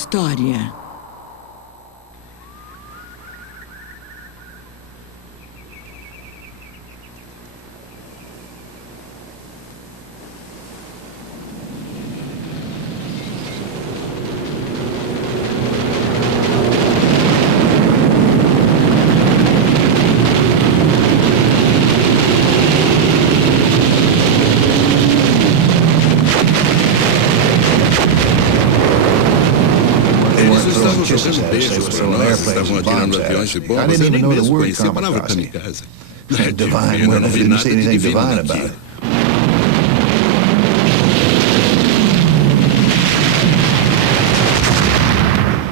história. Estavam atirando aviões de bombas, eu nem mesmo conhecia a palavra kamikaze. Divine, Eu não vi nada de anything divino divine naquilo.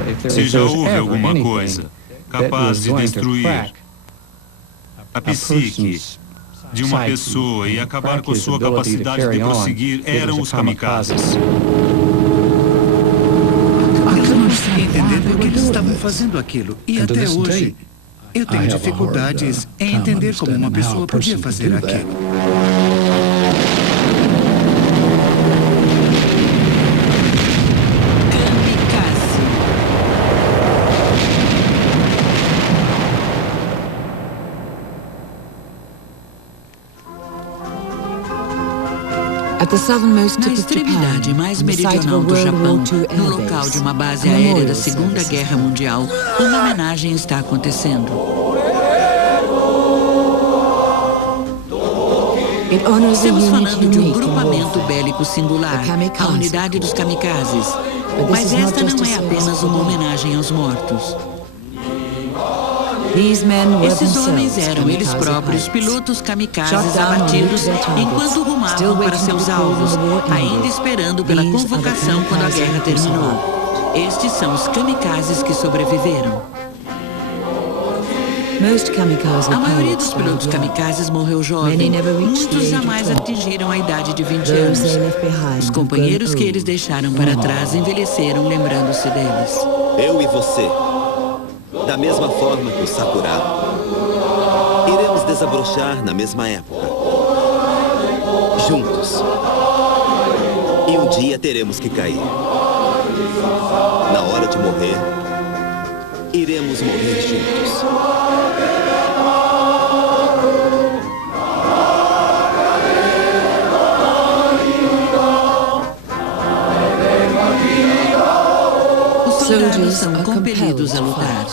about it. Se já houve alguma coisa capaz de destruir a psique de uma pessoa e acabar com sua capacidade de prosseguir, eram os kamikazes. Eu não consegui entender por que eles estavam fazendo aquilo. E até hoje, eu tenho dificuldades em entender como uma pessoa podia fazer aquilo. Kamikaze. Na extremidade mais meridional do Japão, no local de uma base aérea da Segunda Guerra Mundial, uma homenagem está acontecendo. Estamos falando de um grupamento bélico singular, a unidade dos kamikazes. Mas esta não é apenas uma homenagem aos mortos. Esses homens eram eles próprios pilotos kamikazes abatidos enquanto rumavam para seus alvos, ainda esperando pela convocação quando a guerra terminou. Estes são os kamikazes que sobreviveram. A maioria dos pilotos kamikazes morreu jovem. Muitos jamais atingiram a idade de 20 anos. Os companheiros que eles deixaram para trás envelheceram lembrando-se deles. Eu e você, da mesma forma que o Sakura, iremos desabrochar na mesma época. Juntos. E um dia teremos que cair. Na hora de morrer, iremos morrer juntos. Os soldados são compelidos a lutar.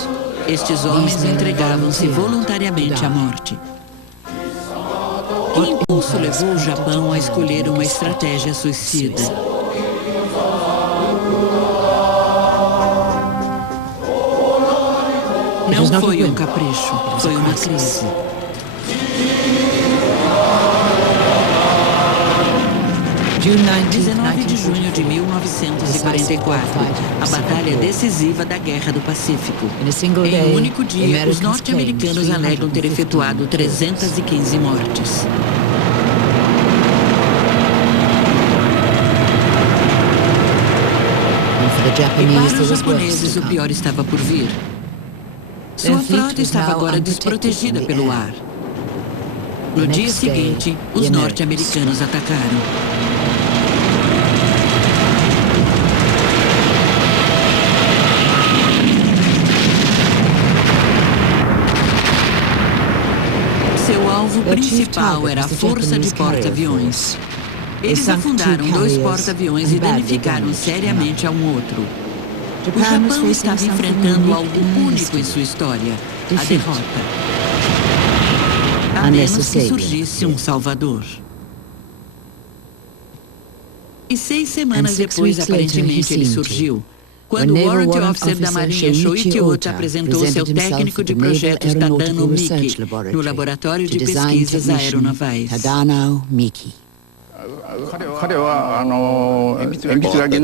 Estes homens entregavam-se voluntariamente à morte. Que impulso levou o Japão a escolher uma estratégia suicida? Não foi um capricho, foi uma crise. Dia 19 de junho de 1944, a batalha decisiva da Guerra do Pacífico. Em um único dia, os norte-americanos alegam ter efetuado 315 mortes. E para os japoneses, o pior estava por vir. Sua frota estava agora desprotegida pelo ar. No dia seguinte, os norte-americanos atacaram. Seu alvo principal era a força de porta-aviões. Eles afundaram 2 porta-aviões e danificaram seriamente a um outro. O Japão estava enfrentando algo único em sua história, a derrota. A menos que surgisse um salvador. E 6 semanas depois, aparentemente, ele surgiu. Quando o Warrant Officer da Marinha, Shoichi Ota, apresentou seu técnico de projetos Tadano Miki no Laboratório de Pesquisas Aeronavais. Ota,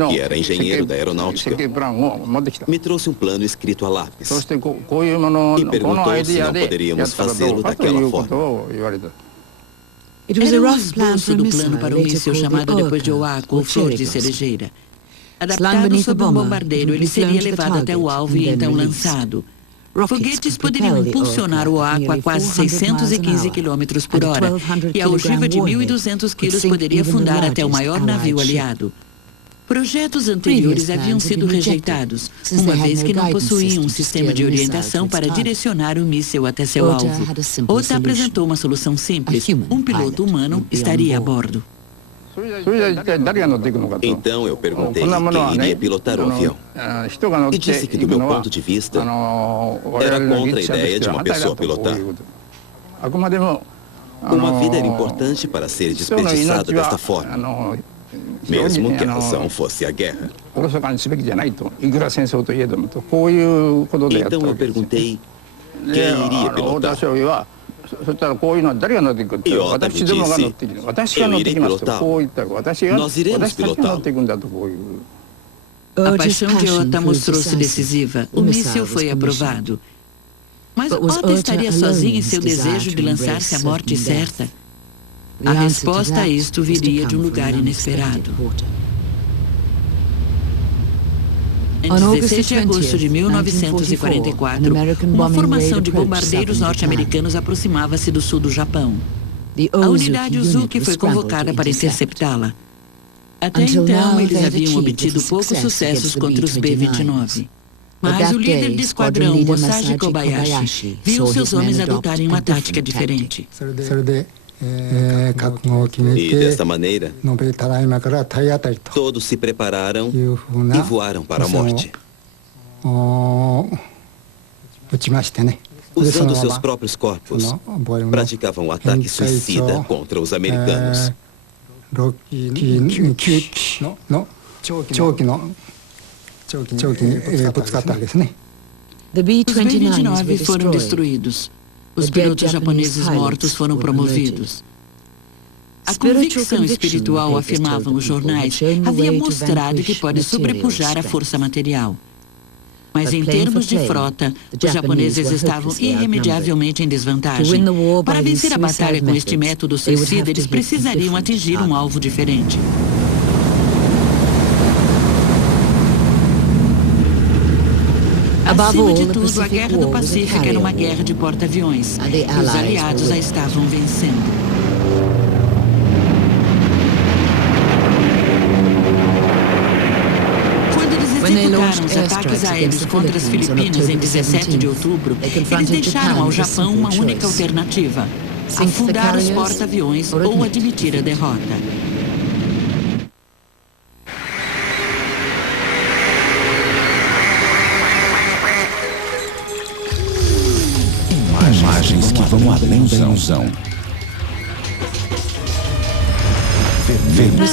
que era engenheiro da aeronáutica, me trouxe um plano escrito a lápis e perguntou se não poderíamos fazê-lo daquela forma. Era um esboço do plano para um míssil chamado depois de Oaku, ou Flor de Cerejeira. Adaptado sob um bombardeiro, ele seria levado até o alvo e então lançado. Foguetes poderiam impulsionar o Oaku a quase 615 km por hora, e a ogiva de 1.200 quilos poderia afundar até o maior navio aliado. Projetos anteriores haviam sido rejeitados, uma vez que não possuíam um sistema de orientação para direcionar o míssil até seu alvo. OTA apresentou uma solução simples. Um piloto humano estaria a bordo. Então eu perguntei quem iria pilotar o avião. E disse que, do meu ponto de vista, era contra a ideia de uma pessoa pilotar. Uma vida era importante para ser desperdiçada desta forma, mesmo que a razão fosse a guerra. Então eu perguntei quem iria pilotar. E Oda me disse, eu irei pilotá-lo. Nós iremos pilotá-lo. A paixão de Ota mostrou-se decisiva. O míssil foi aprovado. Mas Ota estaria sozinho em seu desejo de lançar-se à morte certa? A resposta a isto viria de um lugar inesperado. Em 16 de agosto de 1944, uma formação de bombardeiros norte-americanos aproximava-se do sul do Japão. A unidade Uzuki foi convocada para interceptá-la. Até então, eles haviam obtido poucos sucessos contra os B-29. Mas o líder de esquadrão, Masashi Kobayashi, viu seus homens adotarem uma tática diferente. E desta maneira, todos se prepararam e voaram para a morte. Usando seus próprios corpos, praticavam um ataque suicida contra os americanos. Os B-29 foram destruídos. Os pilotos japoneses mortos foram promovidos. A convicção espiritual, afirmavam os jornais, havia mostrado que pode sobrepujar a força material. Mas em termos de frota, os japoneses estavam irremediavelmente em desvantagem. Para vencer a batalha com este método suicida, eles precisariam atingir um alvo diferente. Acima de tudo, a Guerra do Pacífico era uma guerra de porta-aviões. E os aliados a estavam vencendo. Quando eles executaram os ataques aéreos contra as Filipinas em 17 de outubro, eles deixaram ao Japão uma única alternativa: afundar os porta-aviões ou admitir a derrota. Imagens que vão além da ilusão.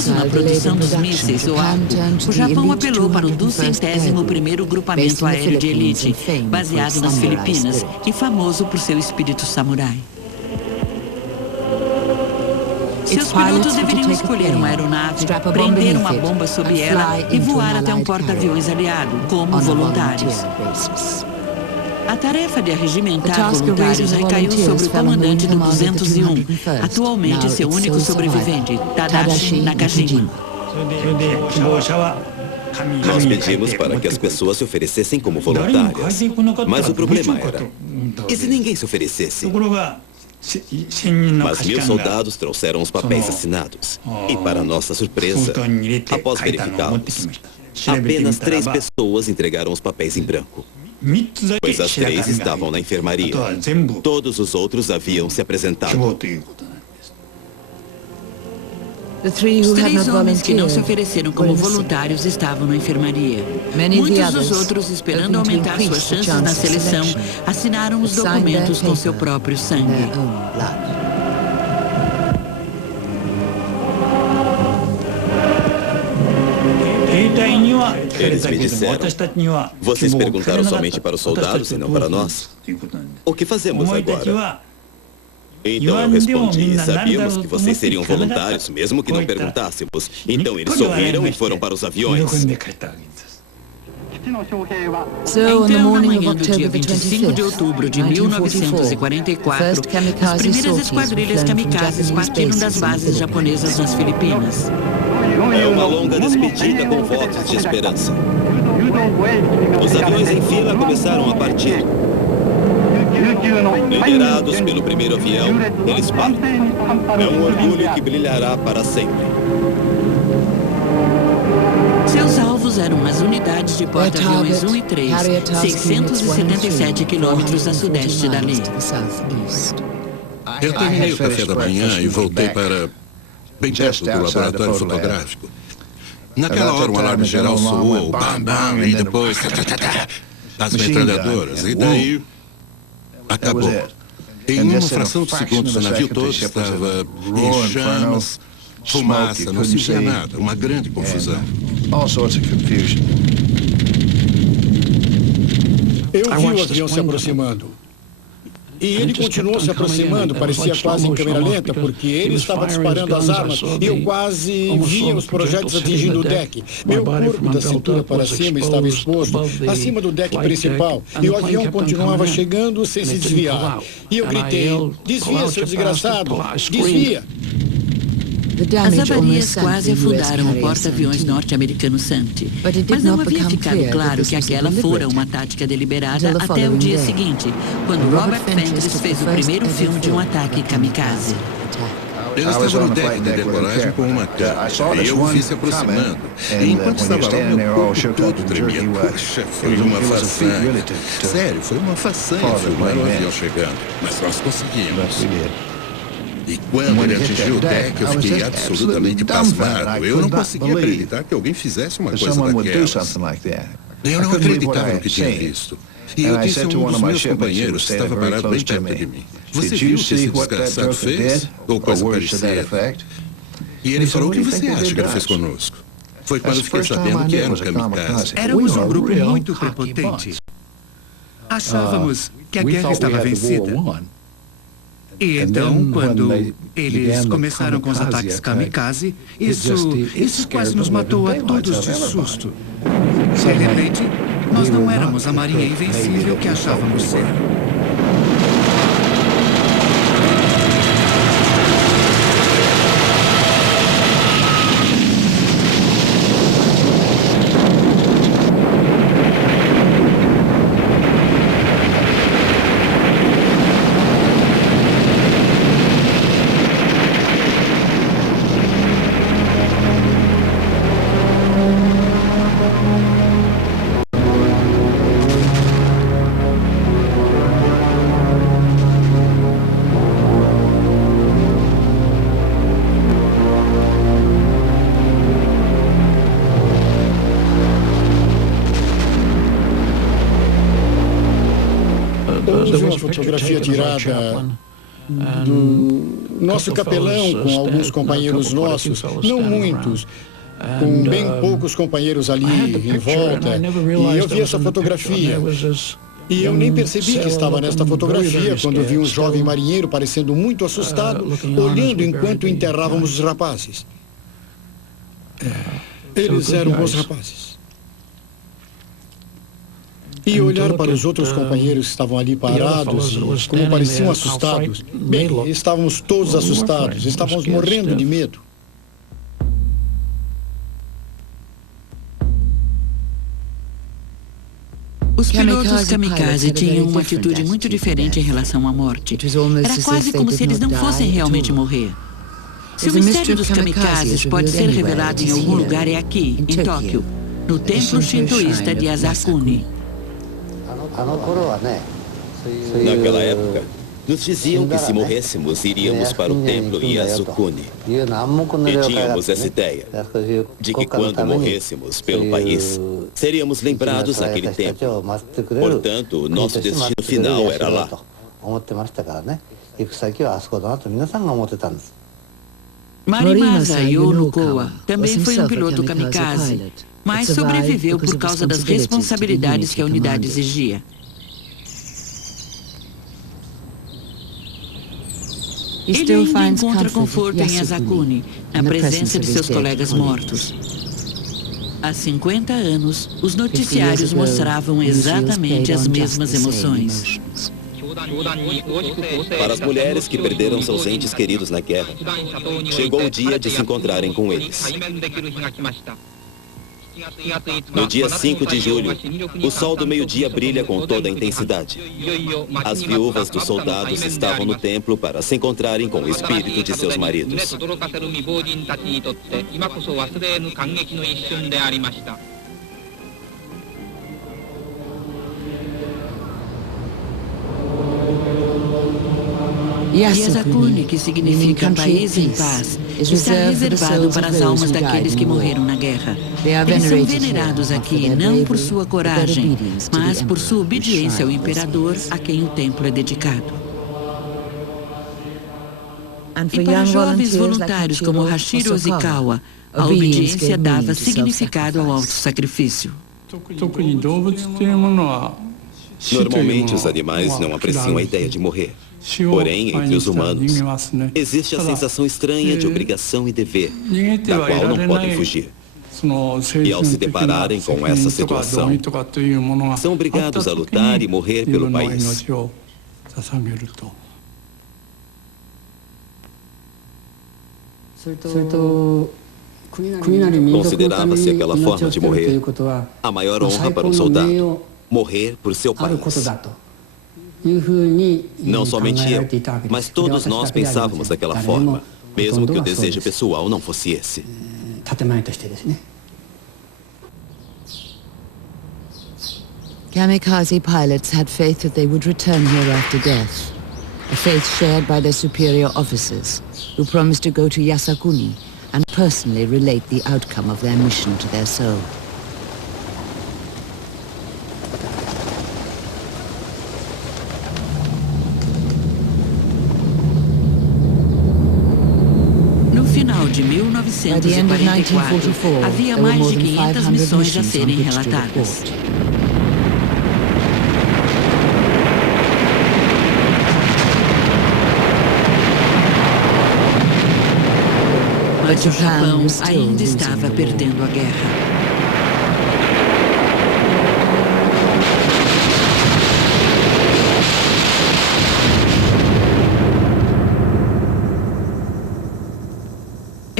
Na produção dos mísseis Oahu, o Japão apelou para o 200º Grupamento Aéreo de Elite, baseado nas Filipinas e famoso por seu espírito samurai. Seus pilotos deveriam escolher uma aeronave, prender uma bomba sob ela e voar até um porta-aviões aliado, como voluntários. A tarefa de arregimentar voluntários recaiu sobre o comandante do 201, atualmente seu único sobrevivente, Tadashi Nakajima. Nós pedimos para que as pessoas se oferecessem como voluntárias. Mas o problema era, e se ninguém se oferecesse? Mas 1000 soldados trouxeram os papéis assinados. E para nossa surpresa, após verificá-los, apenas 3 pessoas entregaram os papéis em branco. Pois as 3 estavam na enfermaria. Todos os outros haviam se apresentado. Os 3 homens que não se ofereceram como voluntários estavam na enfermaria. Muitos dos outros, esperando aumentar suas chances na seleção, assinaram os documentos com seu próprio sangue. Eles me disseram, vocês perguntaram somente para os soldados e não para nós. O que fazemos agora? Então eu respondi, sabíamos que vocês seriam voluntários, mesmo que não perguntássemos. Então eles sorriram e foram para os aviões. Então, na manhã do dia 25 de outubro de 1944, as primeiras esquadrilhas kamikazes partiram das bases japonesas nas Filipinas. É uma longa despedida com votos de esperança. Os aviões em fila começaram a partir. Liderados pelo primeiro avião, eles partem. É um orgulho que brilhará para sempre. Seus alvos eram as unidades de porta-aviões 1 e 3, 677 quilômetros a sudeste dali. Eu terminei o café da manhã e voltei para bem perto do laboratório fotográfico. Naquela hora, o alarme geral soou, bam, bam, e depois, as metralhadoras, e daí acabou. Em uma fração de segundos, o navio todo estava em chamas, fumaça, não se via nada, uma grande confusão. Eu vi o avião se aproximando. E ele continuou se aproximando, parecia quase em câmera lenta, porque ele estava disparando as armas e eu quase via os projéteis atingindo o deck. Meu corpo da cintura para cima estava exposto, acima do deck principal, e o avião continuava chegando sem se desviar. E eu gritei, desvia, seu desgraçado, desvia! As avarias quase afundaram o porta-aviões norte-americano Santee, mas não havia ficado claro que aquela fora uma tática deliberada até o dia seguinte, quando Robert Fentress fez o primeiro filme de um ataque kamikaze. Eu estava no deck de decolagem com uma câmera e eu o vi se aproximando. E enquanto estava lá, meu corpo todo tremia. Puxa, foi uma façanha. Sério, foi uma façanha filmar o avião chegando. Mas nós conseguimos. E quando ele atingiu o deck, eu fiquei absolutamente pasmado. Eu não conseguia acreditar que alguém fizesse uma coisa daquelas. Eu não acreditava no que tinha visto. E eu disse a um dos meus companheiros que estava parado bem perto de mim: você viu o que esse desgraçado fez? Ou coisa parecida? E ele falou: o que você acha que ele fez conosco? Foi quando fiquei sabendo que era um kamikaze. Éramos um grupo muito prepotente. Achávamos que a guerra estava vencida. E então, quando eles começaram com os ataques kamikaze, isso quase nos matou a todos de susto. De repente, nós não éramos a marinha invencível que achávamos ser. Houve uma fotografia tirada do nosso capelão com alguns companheiros nossos, não muitos, com bem poucos companheiros ali em volta. E eu vi essa fotografia. E eu nem percebi que estava nesta fotografia quando vi um jovem marinheiro parecendo muito assustado, olhando enquanto enterrávamos os rapazes. Eles eram bons rapazes. E olhar para os outros companheiros que estavam ali parados e como pareciam assustados. Bem, estávamos todos assustados, estávamos morrendo de medo. Os pilotos kamikaze tinham uma atitude muito diferente em relação à morte. Era quase como se eles não fossem realmente morrer. Se o mistério dos kamikazes pode ser revelado em algum lugar, é aqui, em Tóquio, no templo shintoísta de Asakuni. Naquela época, nos diziam que se morrêssemos, iríamos para o templo em Asakuni. E tínhamos essa ideia de que quando morrêssemos pelo país, seríamos lembrados naquele templo. Portanto, o nosso destino final era lá. Marimasa Yonukoa também foi um piloto kamikaze, mas sobreviveu por causa das responsabilidades que a unidade exigia. Ele ainda encontra conforto em Asakuni, na presença de seus colegas mortos. Há 50 anos, os noticiários mostravam exatamente as mesmas emoções. Para as mulheres que perderam seus entes queridos na guerra, chegou o dia de se encontrarem com eles. No dia 5 de julho, o sol do meio-dia brilha com toda a intensidade. As viúvas dos soldados estavam no templo para se encontrarem com o espírito de seus maridos. Yasukuni, que significa país em paz, está reservado para as almas daqueles que morreram na guerra. Eles são venerados aqui não por sua coragem, mas por sua obediência ao imperador a quem o templo é dedicado. E para jovens voluntários como Hashiro Oshikawa, a obediência dava significado ao auto-sacrifício. Normalmente, os animais não apreciam a ideia de morrer. Porém, entre os humanos, existe a sensação estranha de obrigação e dever, da qual não podem fugir. E ao se depararem com essa situação, são obrigados a lutar e morrer pelo país. Considerava-se aquela forma de morrer a maior honra para um soldado, morrer por seu país. Não somente eu, mas todos nós pensávamos daquela forma, mesmo que o desejo pessoal não fosse esse. Kamikaze pilots had faith that they would return here after death, a faith shared by their superior officers, who promised to go to Yasukuni and personally relate the outcome of their mission to their soul. No final de 1944, havia mais de 500 missões a serem relatadas. Mas o Japão ainda estava perdendo a guerra.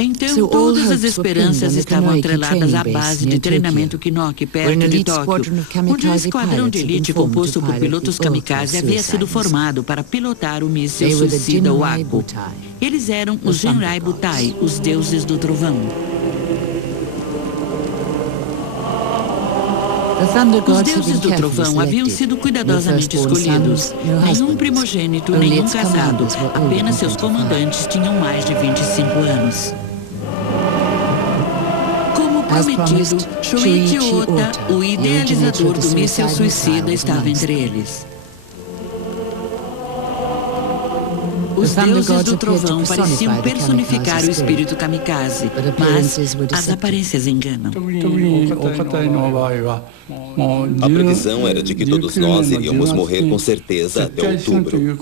Então, todas as esperanças estavam atreladas à base de treinamento Kinoki, perto de Tóquio, onde um esquadrão de elite composto por pilotos kamikaze havia sido formado para pilotar o míssil suicida Wako. Eles eram os Jinrai Butai, os deuses do trovão. Os deuses do trovão haviam sido cuidadosamente escolhidos. Nenhum primogênito, nenhum casado. Apenas seus comandantes tinham mais de 25 anos. Como prometido, Shuichi Ota, o idealizador do míssil suicida, estava entre eles. Os deuses do trovão pareciam personificar o espírito kamikaze, mas as aparências enganam. A previsão era de que todos nós iríamos morrer com certeza até outubro.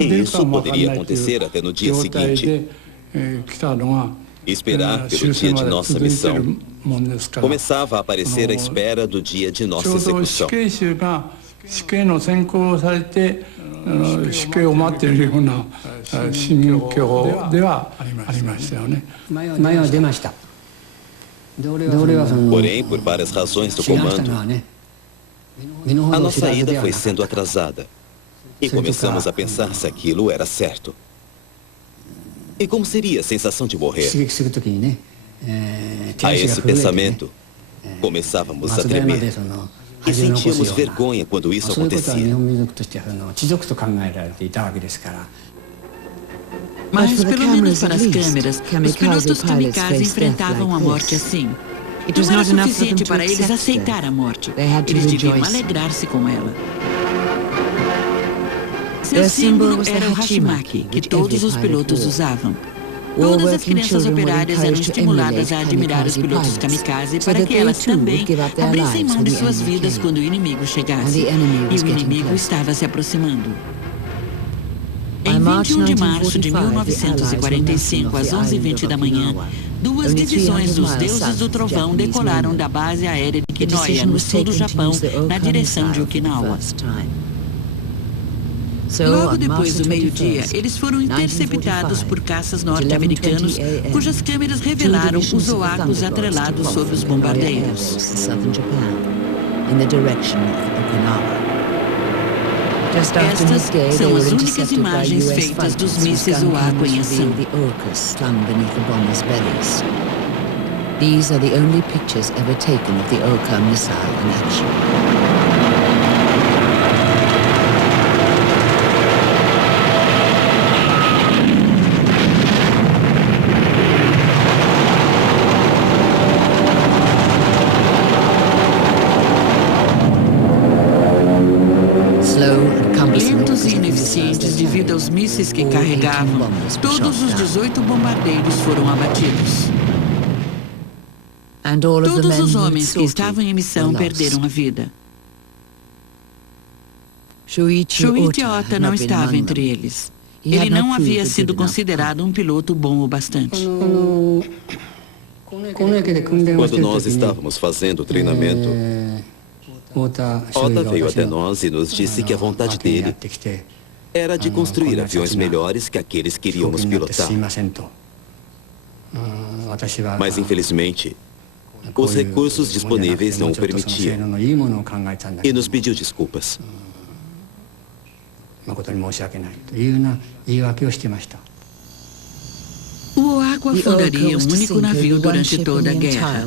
E isso poderia acontecer até no dia seguinte. Esperar pelo dia de nossa missão. Começava a aparecer a espera do dia de nossa execução. Porém, por várias razões do comando, a nossa ida foi sendo atrasada. E começamos a pensar se aquilo era certo. E como seria a sensação de morrer? A esse pensamento, começávamos a tremer. E sentíamos vergonha quando isso acontecia. Mas, pelo menos para as câmeras, os pilotos kamikaze enfrentavam a morte assim. Não era suficiente para eles aceitar a morte. Eles deviam alegrar-se com ela. Seu símbolo era o hashimaki, que todos os pilotos usavam. Todas as crianças operárias eram estimuladas a admirar os pilotos kamikaze para que elas também abrissem mão de suas vidas quando o inimigo chegasse. E o inimigo estava se aproximando. Em 21 de março de 1945, às 11h20 da manhã, duas divisões dos deuses do trovão decolaram da base aérea de Kinoya, no sul do Japão, na direção de Okinawa. Logo depois do meio-dia, eles foram interceptados por caças norte-americanos, cujas câmeras revelaram os oacos atrelados sobre os bombardeiros. Estas são as únicas imagens feitas dos mísseis oaco em ação. These are the only pictures ever taken of the Oka missile in action. Lentos e ineficientes devido aos mísseis que carregavam, todos os 18 bombardeiros foram abatidos. Todos os homens que estavam em missão perderam a vida. Shuichi Ota não estava entre eles. Ele não havia sido considerado um piloto bom o bastante. Quando nós estávamos fazendo o treinamento, Ota veio até nós e nos disse que a vontade dele era de construir aviões melhores que aqueles que iríamos pilotar. Mas, infelizmente, os recursos disponíveis não o permitiam e nos pediu desculpas. O oaco afundaria um único navio durante toda a guerra.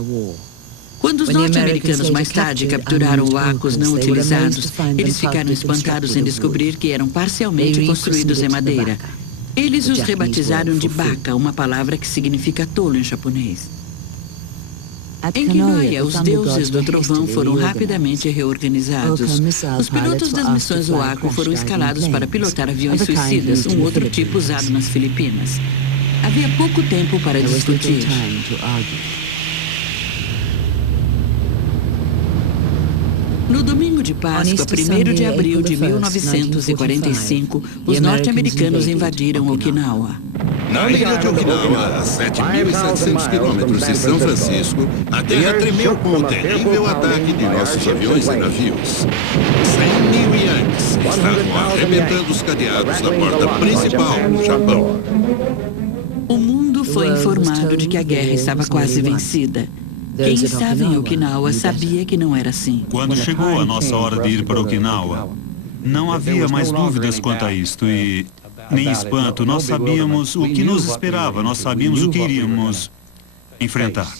Quando os norte-americanos mais tarde capturaram oacos não utilizados, eles ficaram espantados em descobrir que eram parcialmente construídos em madeira. Eles os rebatizaram de baka, uma palavra que significa tolo em japonês. Em Kinoia, os deuses do trovão foram rapidamente reorganizados. Os pilotos das missões oaco foram escalados para pilotar aviões suicidas, um outro tipo usado nas Filipinas. Havia pouco tempo para discutir. No domingo de Páscoa, 1º de abril de 1945, os norte-americanos invadiram Okinawa. Na ilha de Okinawa, a 7.700 quilômetros de São Francisco, a terra tremeu com o terrível ataque de nossos aviões e navios. 100.000 Yankees estavam arrebentando os cadeados da porta principal no Japão. O mundo foi informado de que a guerra estava quase vencida. Quem estava em Okinawa sabia que não era assim. Quando chegou a nossa hora de ir para Okinawa, não havia mais dúvidas quanto a isto e nem espanto. Nós sabíamos o que nos esperava, nós sabíamos o que iríamos enfrentar.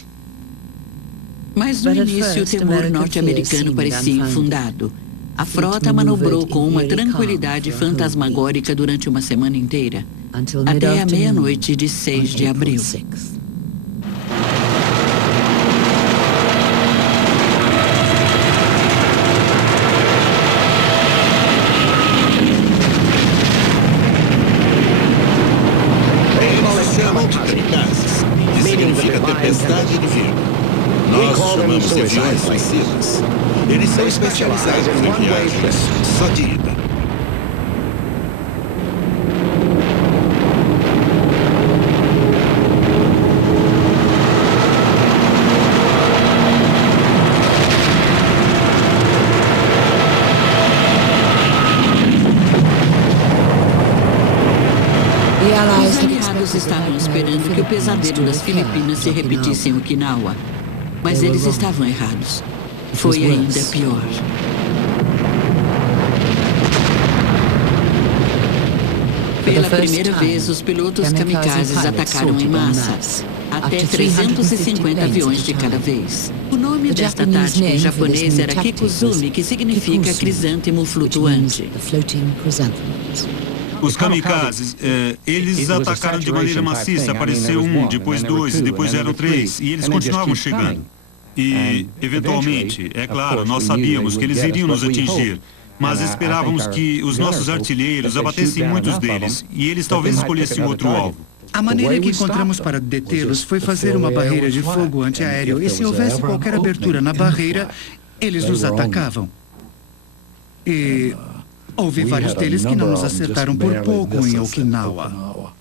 Mas no início o temor norte-americano parecia infundado. A frota manobrou com uma tranquilidade fantasmagórica durante uma semana inteira, até a meia-noite de 6 de abril. Tempestade de vento. Nós chamamos de aviões suicidas. Eles são especializados em viagens só de ida. Os aliados estavam esperando que o pesadelo das Filipinas se repetisse em Okinawa. Mas eles estavam errados. Foi ainda pior. Pela primeira vez, os pilotos kamikazes atacaram em massa. Até 350 aviões de cada vez. O nome desta tática em japonês era Kikuzumi, que significa crisântemo flutuante. Os kamikazes, eles atacaram de maneira maciça. Apareceu um, depois dois, e depois eram três. E eles continuavam chegando. E, eventualmente, é claro, nós sabíamos que eles iriam nos atingir. Mas esperávamos que os nossos artilheiros abatessem muitos deles. E eles talvez escolhessem outro alvo. A maneira que encontramos para detê-los foi fazer uma barreira de fogo antiaéreo. E se houvesse qualquer abertura na barreira, eles nos atacavam. E houve vários deles que não nos acertaram por pouco em Okinawa.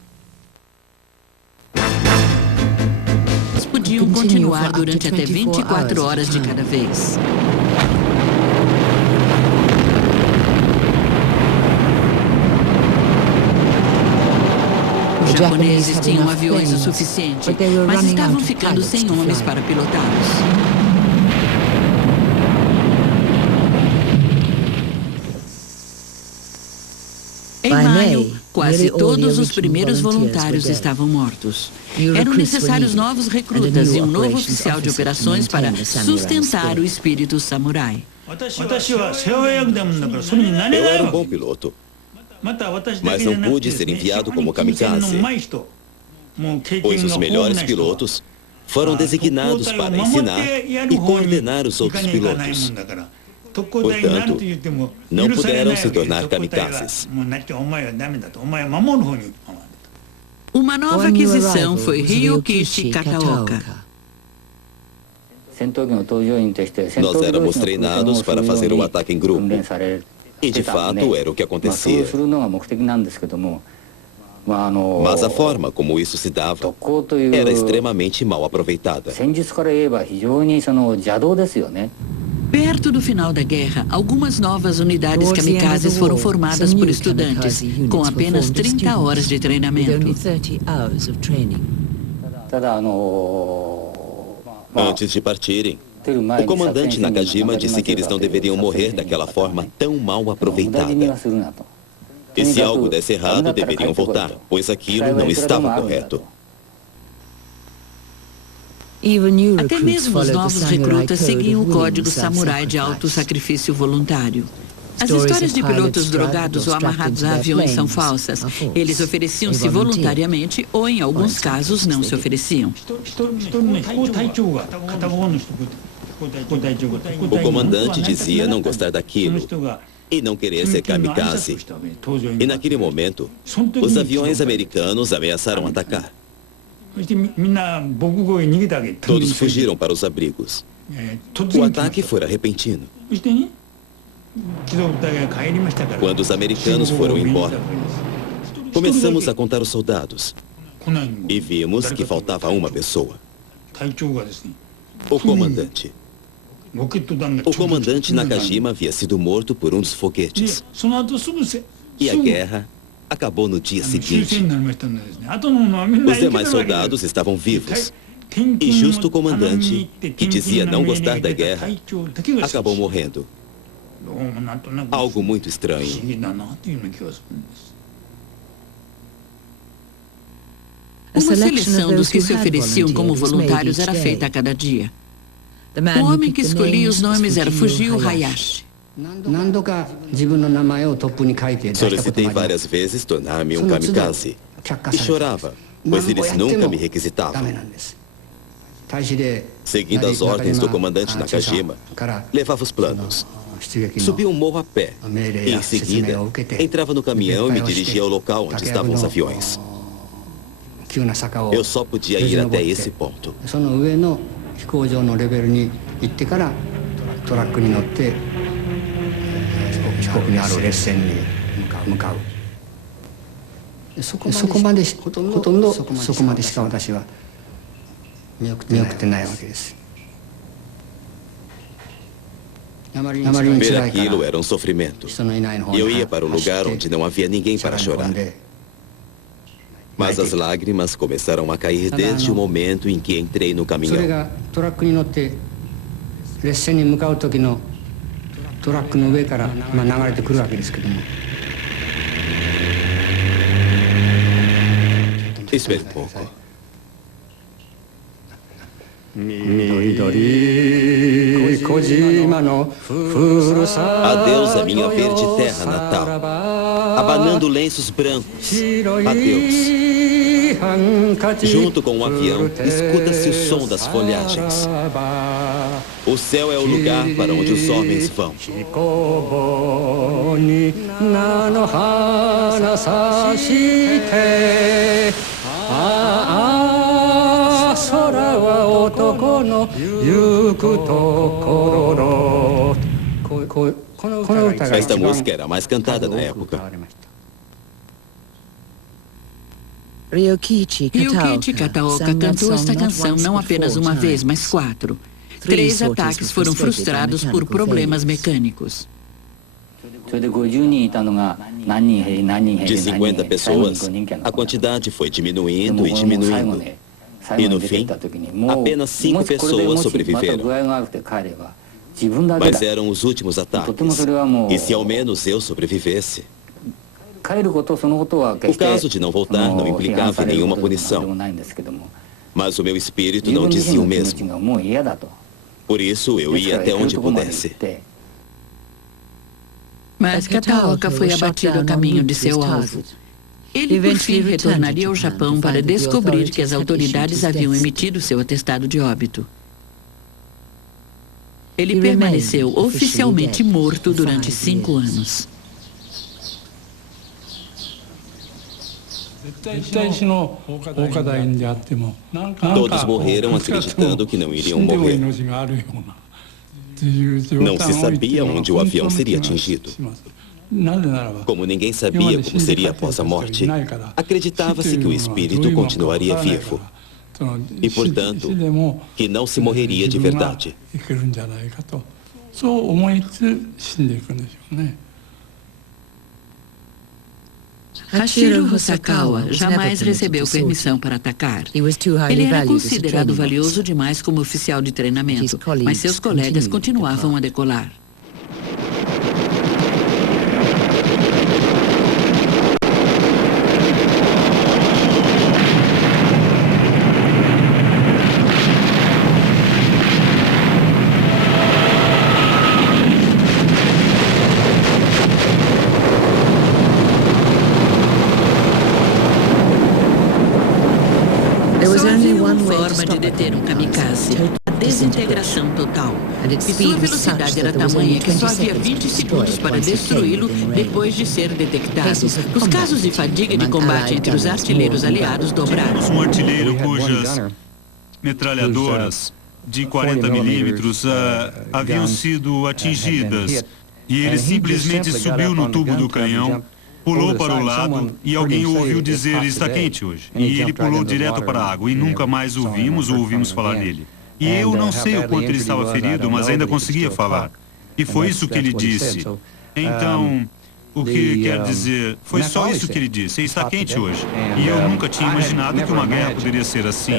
Eles podiam continuar durante até 24 horas de cada vez. Os japoneses tinham aviões o suficiente, mas estavam ficando sem homens para pilotá-los. Em maio, quase todos os primeiros voluntários estavam mortos. Eram necessários novos recrutas e um novo oficial de operações para sustentar o espírito samurai. Eu era um bom piloto, mas não pude ser enviado como kamikaze, pois os melhores pilotos foram designados para ensinar e coordenar os outros pilotos. Portanto, não puderam se tornar kamikazes. Uma nova aquisição foi Ryukishi Kataoka. Nós éramos treinados para fazer o ataque em grupo. E, de fato, era o que acontecia. Mas a forma como isso se dava era extremamente mal aproveitada. Perto do final da guerra, algumas novas unidades kamikazes foram formadas por estudantes, com apenas 30 horas de treinamento. Antes de partirem, o comandante Nakajima disse que eles não deveriam morrer daquela forma tão mal aproveitada. E se algo desse errado, deveriam voltar, pois aquilo não estava correto. Até mesmo os novos recrutas seguiam o código samurai de alto sacrifício voluntário. As histórias de pilotos drogados ou amarrados a aviões são falsas. Eles ofereciam-se voluntariamente ou, em alguns casos, não se ofereciam. O comandante dizia não gostar daquilo e não querer ser kamikaze. E naquele momento, os aviões americanos ameaçaram atacar. Todos fugiram para os abrigos. O ataque foi repentino. Quando os americanos foram embora, começamos a contar os soldados e vimos que faltava uma pessoa. O comandante. O comandante Nakajima havia sido morto por um dos foguetes. E a guerra acabou no dia seguinte. Os demais soldados estavam vivos. E justo o comandante, que dizia não gostar da guerra, acabou morrendo. Algo muito estranho. Uma seleção dos que se ofereciam como voluntários era feita a cada dia. O homem que escolhia os nomes era Fujio Hayashi. Solicitei várias vezes tornar-me um kamikaze e chorava, pois eles nunca me requisitavam. Seguindo as ordens do comandante Nakajima, levava os planos. Subia um morro a pé e, em seguida, entrava no caminhão e me dirigia ao local onde estavam os aviões. Eu só podia ir até esse ponto. Ver aquilo era um sofrimento. E eu ia para um lugar onde não havia ninguém para chorar. Mas as lágrimas começaram a cair desde o momento em que entrei no caminhão. Espere um pouco. Adeus a minha verde terra natal, abanando lenços brancos. Adeus. Junto com o avião, escuta-se o som das folhagens. O céu é o lugar para onde os homens vão. Esta música era a mais cantada na época. Ryukichi Kataoka cantou esta canção não apenas uma vez, mas 4. 3 ataques foram frustrados por problemas mecânicos. De 50 pessoas, a quantidade foi diminuindo e diminuindo. E no fim, apenas 5 pessoas sobreviveram. Mas eram os últimos ataques. E se ao menos eu sobrevivesse? O caso de não voltar não implicava em nenhuma punição. Mas o meu espírito não dizia o mesmo. Por isso, eu ia até onde pudesse. Mas Kataoka foi abatido a caminho de seu alvo. Ele, por fim, retornaria ao Japão para descobrir que as autoridades haviam emitido seu atestado de óbito. Ele permaneceu oficialmente morto durante 5 anos. Todos morreram acreditando que não iriam morrer. Não se sabia onde o avião seria atingido. Como ninguém sabia como seria após a morte, acreditava-se que o espírito continuaria vivo. E, portanto, que não se morreria de verdade. Hashiro Hosakawa jamais recebeu permissão para atacar. Ele era considerado valioso demais como oficial de treinamento, mas seus colegas continuavam a decolar. Forma de deter um kamikaze, a desintegração total. E sua velocidade era tamanha que só havia 20 segundos para destruí-lo depois de ser detectado. Os casos de fadiga de combate entre os artilheiros aliados dobraram. Tínhamos um artilheiro cujas metralhadoras de 40 milímetros haviam sido atingidas e ele simplesmente subiu no tubo do canhão, pulou para o lado e alguém o ouviu dizer, está quente hoje. E ele pulou direto para a água e nunca mais o ouvimos falar nele. E eu não sei o quanto ele estava ferido, mas ainda conseguia falar. E foi isso que ele disse. Então, o que quer dizer, foi só isso que ele disse, está quente hoje. E eu nunca tinha imaginado que uma guerra poderia ser assim.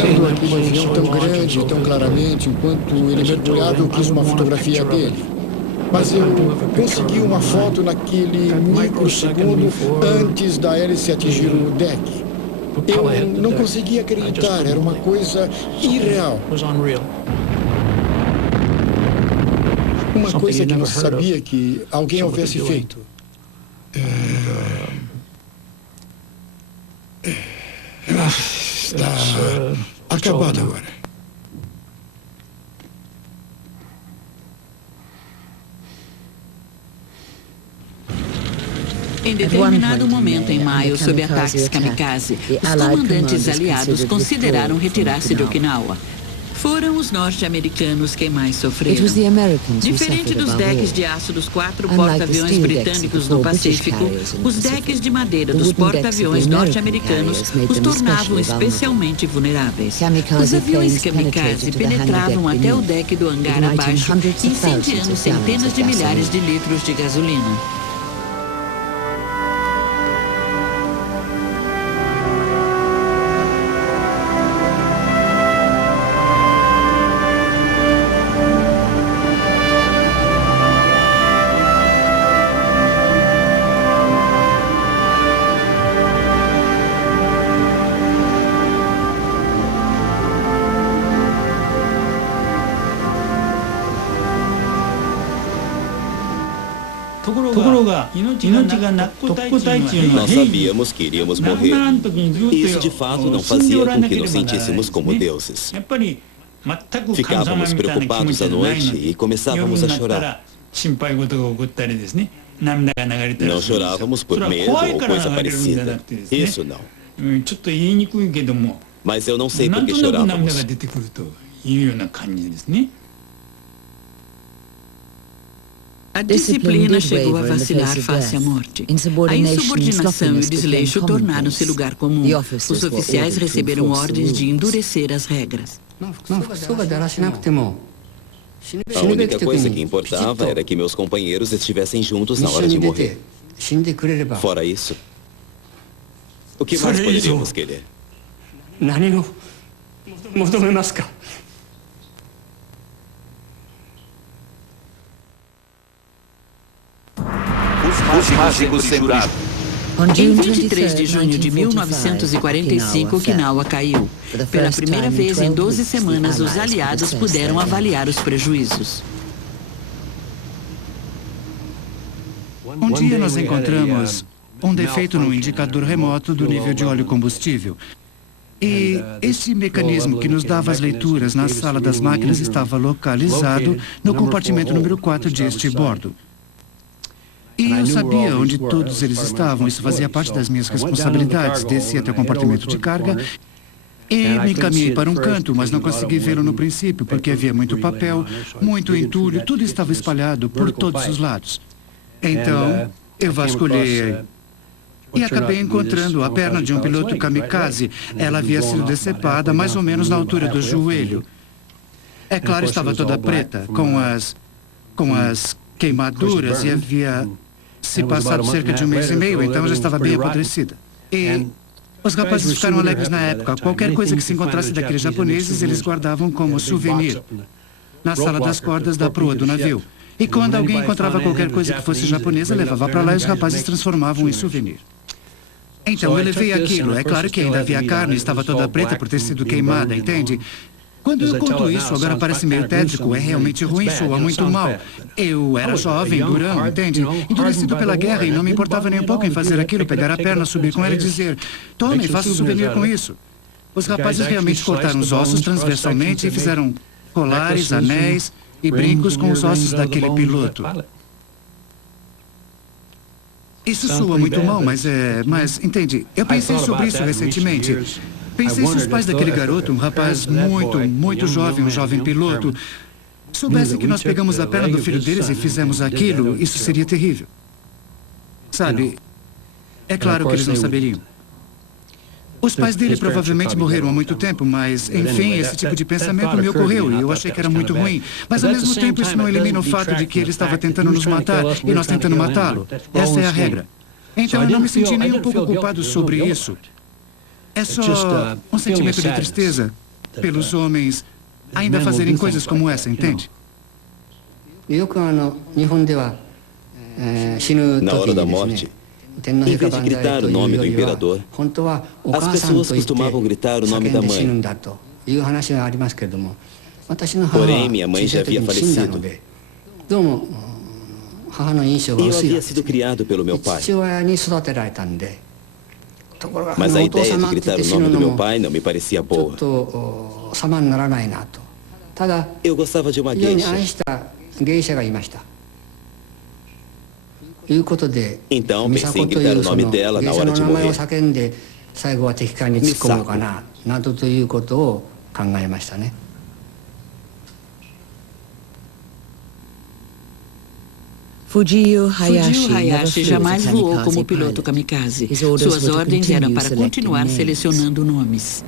Vendo aquele avião tão grande, tão claramente, enquanto ele mergulhava, eu quis uma fotografia dele. Mas eu consegui uma foto naquele microsegundo antes da hélice atingir o deck. Eu não conseguia acreditar, era uma coisa irreal. Uma coisa que não se sabia que alguém houvesse feito. Está acabado agora. Em determinado momento em maio, sob ataques kamikaze, os comandantes aliados consideraram retirar-se de Okinawa. Foram os norte-americanos quem mais sofreram. Diferente dos decks de aço dos 4 porta-aviões britânicos no Pacífico, os decks de madeira dos porta-aviões norte-americanos os tornavam especialmente vulneráveis. Os aviões kamikaze penetravam até o deck do hangar abaixo, incendiando centenas de milhares de litros de gasolina. Nós sabíamos que iríamos morrer. E isso de fato não fazia com que nos sentíssemos como deuses. Ficávamos preocupados à noite e começávamos a chorar. Não chorávamos por medo ou coisa parecida. Isso não. Mas eu não sei por que chorávamos. A disciplina chegou a vacilar face à morte. A insubordinação e o desleixo tornaram-se lugar comum. Os oficiais receberam ordens de endurecer as regras. A única coisa que importava era que meus companheiros estivessem juntos na hora de morrer. Fora isso, o que mais poderíamos querer? Os mágicos segurados. Em 23 de junho de 1945, Okinawa caiu. Pela primeira vez em 12 semanas, os aliados puderam avaliar os prejuízos. Um dia nós encontramos um defeito no indicador remoto do nível de óleo combustível. E esse mecanismo que nos dava as leituras na sala das máquinas estava localizado no compartimento número 4 deste bordo. E eu sabia onde todos eles estavam, isso fazia parte das minhas responsabilidades. Desci até o compartimento de carga e me encaminhei para um canto, mas não consegui vê-lo no princípio, porque havia muito papel, muito entulho, tudo estava espalhado por todos os lados. Então, eu vasculhei e acabei encontrando a perna de um piloto kamikaze. Ela havia sido decepada mais ou menos na altura do joelho. É claro, estava toda preta, com as queimaduras, e havia se passado cerca de 1 mês e meio, então já estava bem apodrecida. E os rapazes ficaram alegres na época. Qualquer coisa que se encontrasse daqueles japoneses, eles guardavam como souvenir na sala das cordas da proa do navio. E quando alguém encontrava qualquer coisa que fosse japonesa, levava para lá e os rapazes transformavam em souvenir. Então eu levei aquilo. É claro que ainda havia carne, estava toda preta por ter sido queimada, entende? Quando eu conto isso, agora parece meio tétrico, é realmente ruim, soa muito mal. Eu era jovem, durão, entende? Endurecido pela guerra e não me importava nem um pouco em fazer aquilo, pegar a perna, subir com ela e dizer: tome, faça um souvenir com isso. Os rapazes realmente cortaram os ossos transversalmente e fizeram colares, anéis e brincos com os ossos daquele piloto. Isso soa muito mal, mas entende, eu pensei sobre isso recentemente. Pensei se os pais daquele garoto, um rapaz muito jovem, um jovem piloto, soubessem que nós pegamos a perna do filho deles e fizemos aquilo, isso seria terrível. Sabe, é claro que eles não saberiam. Os pais dele provavelmente morreram há muito tempo, mas, enfim, esse tipo de pensamento me ocorreu e eu achei que era muito ruim. Mas, ao mesmo tempo, isso não elimina o fato de que ele estava tentando nos matar e nós tentando matá-lo. Essa é a regra. Então, eu não me senti nem um pouco culpado sobre isso. É só um sentimento de tristeza pelos homens ainda fazerem coisas como essa, entende? Na hora da morte, em vez de gritar o nome do imperador, as pessoas costumavam gritar o nome da mãe. Porém, minha mãe já havia falecido. E eu havia sido criado pelo meu pai. Mas a ideia de gritar o nome do meu pai não me parecia boa. Eu gostava de uma geisha. Então pensei em gritar o nome dela na hora de morrer. Fujio Hayashi jamais voou como piloto kamikaze. Suas ordens eram para continuar selecionando nomes.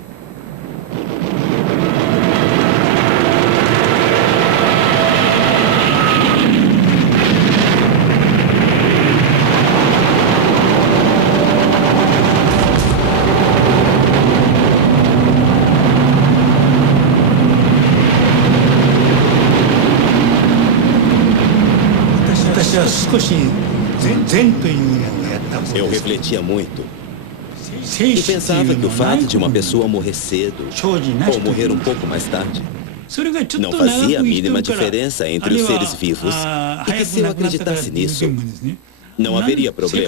Eu refletia muito e pensava que o fato de uma pessoa morrer cedo ou morrer um pouco mais tarde não fazia a mínima diferença entre os seres vivos e que se eu acreditasse nisso, não haveria problema.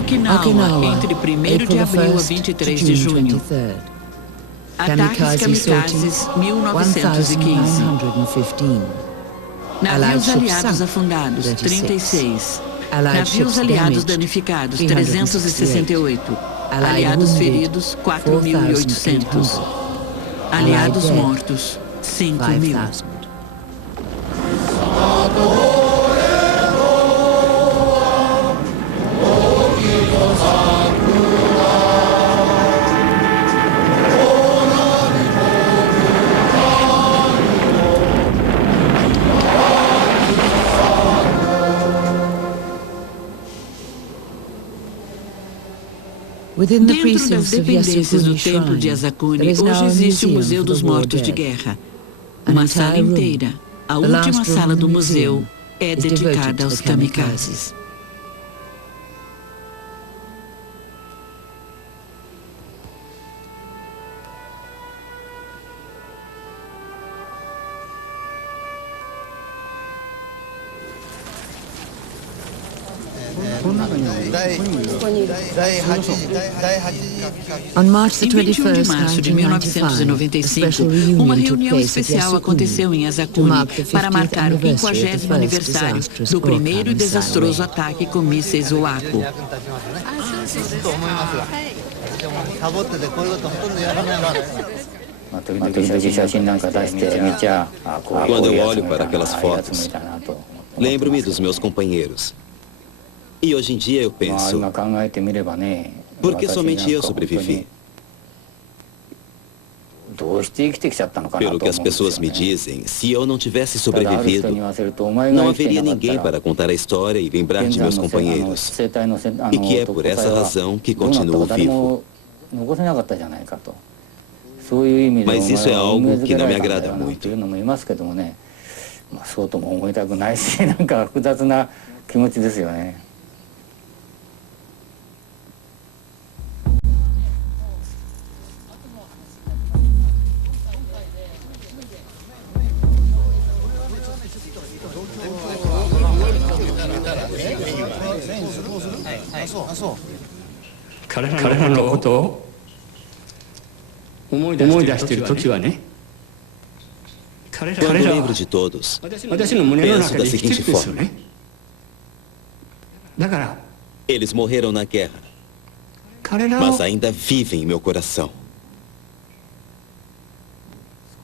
Okinawa, entre 1º de abril a 23 de junho. Ataques kamikazes 1915. Navios aliados afundados, 36. Navios aliados danificados, 368. Aliados feridos, 4.800. Aliados mortos, 5.000. Dentro das dependências do templo de Yasukuni, hoje existe o Museu dos Mortos de Guerra. Uma sala inteira, a última sala do museu, é dedicada aos kamikazes. Em 21 de março de 1995, uma reunião especial aconteceu em Yasukuni para marcar o 50º aniversário do primeiro e desastroso ataque com mísseis Oaku. Quando eu olho para aquelas fotos, lembro-me dos meus companheiros. E hoje em dia eu penso, por que somente eu sobrevivi? Pelo que as pessoas me dizem, se eu não tivesse sobrevivido, não haveria ninguém para contar a história e lembrar de meus companheiros. E que é por essa razão que continuo vivo. Mas isso é algo que não me agrada muito. Quando lembro de todos, penso da seguinte forma: eles morreram na guerra, mas ainda vivem em meu coração.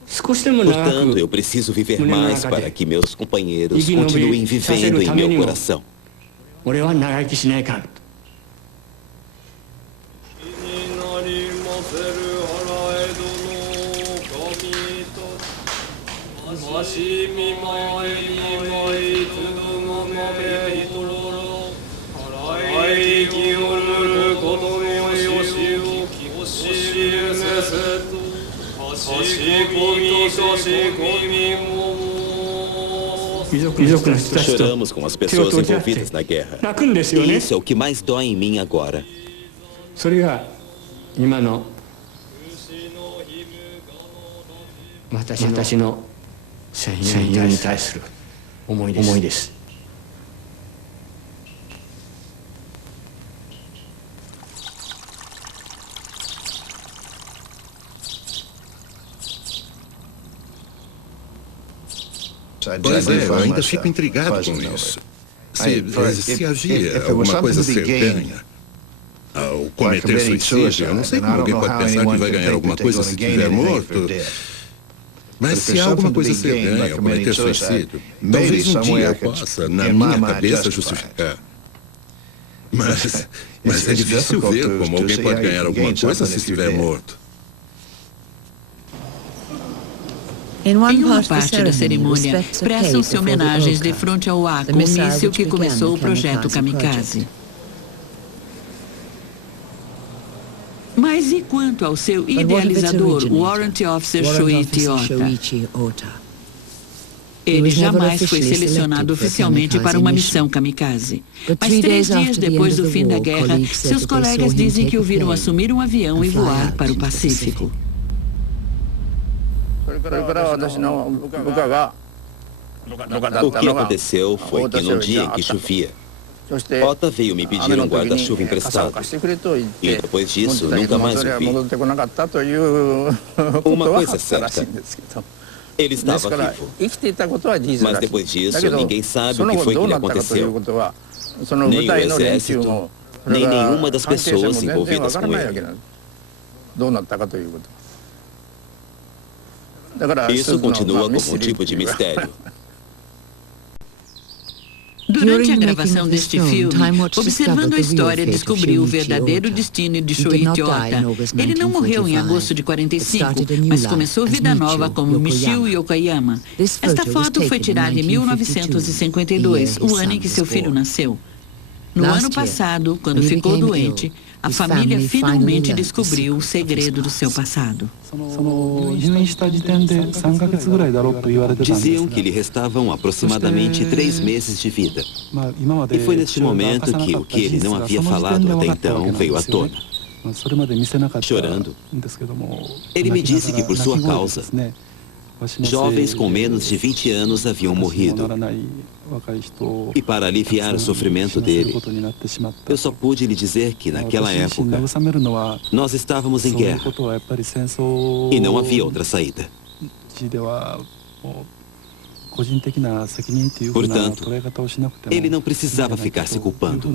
Portanto, eu preciso viver mais para que meus companheiros continuem vivendo em meu coração. Choramos com as pessoas envolvidas na guerra. E isso é o que mais dói em mim agora. Pois é, eu ainda fico intrigado com isso. Se havia alguma coisa a ser ganha ao cometer suicídio, eu não sei como alguém pode pensar que vai ganhar alguma coisa se estiver morto. Mas se há alguma coisa a ser ganha ao cometer suicídio, talvez um dia eu possa, na minha cabeça, justificar. Mas é difícil ver como alguém pode ganhar alguma coisa se estiver morto. Em uma parte da cerimônia, prestam-se homenagens de frente ao Oaku, o míssil que começou o projeto Kamikaze. Mas e quanto ao seu idealizador, Warrant Officer Shoichi Ota? Ele jamais foi selecionado oficialmente para uma missão kamikaze. Mas 3 dias depois do fim da guerra, seus colegas dizem que o viram assumir um avião e voar para o Pacífico. O que aconteceu foi que num dia em que chovia, Ota veio me pedir um guarda-chuva emprestado. E depois disso, nunca mais o vi. Uma coisa é certa. Ele estava vivo. Mas depois disso, ninguém sabe o que foi que lhe aconteceu. Nem o exército, nem nenhuma das pessoas envolvidas com ele. Isso continua como um tipo de mistério. Durante a gravação deste filme, observando a história, descobriu o verdadeiro destino de Shoichi Ota. Ele não morreu em agosto de 45, mas começou vida nova como Michio Yokoyama. Esta foto foi tirada em 1952, o ano em que seu filho nasceu. No ano passado, quando ficou doente, a família finalmente descobriu o segredo do seu passado. Diziam que lhe restavam aproximadamente 3 meses de vida. E foi neste momento que o que ele não havia falado até então veio à tona. Chorando, ele me disse que por sua causa, jovens com menos de 20 anos haviam morrido. E para aliviar o sofrimento dele, eu só pude lhe dizer que naquela época nós estávamos em guerra e não havia outra saída. Portanto, ele não precisava ficar se culpando.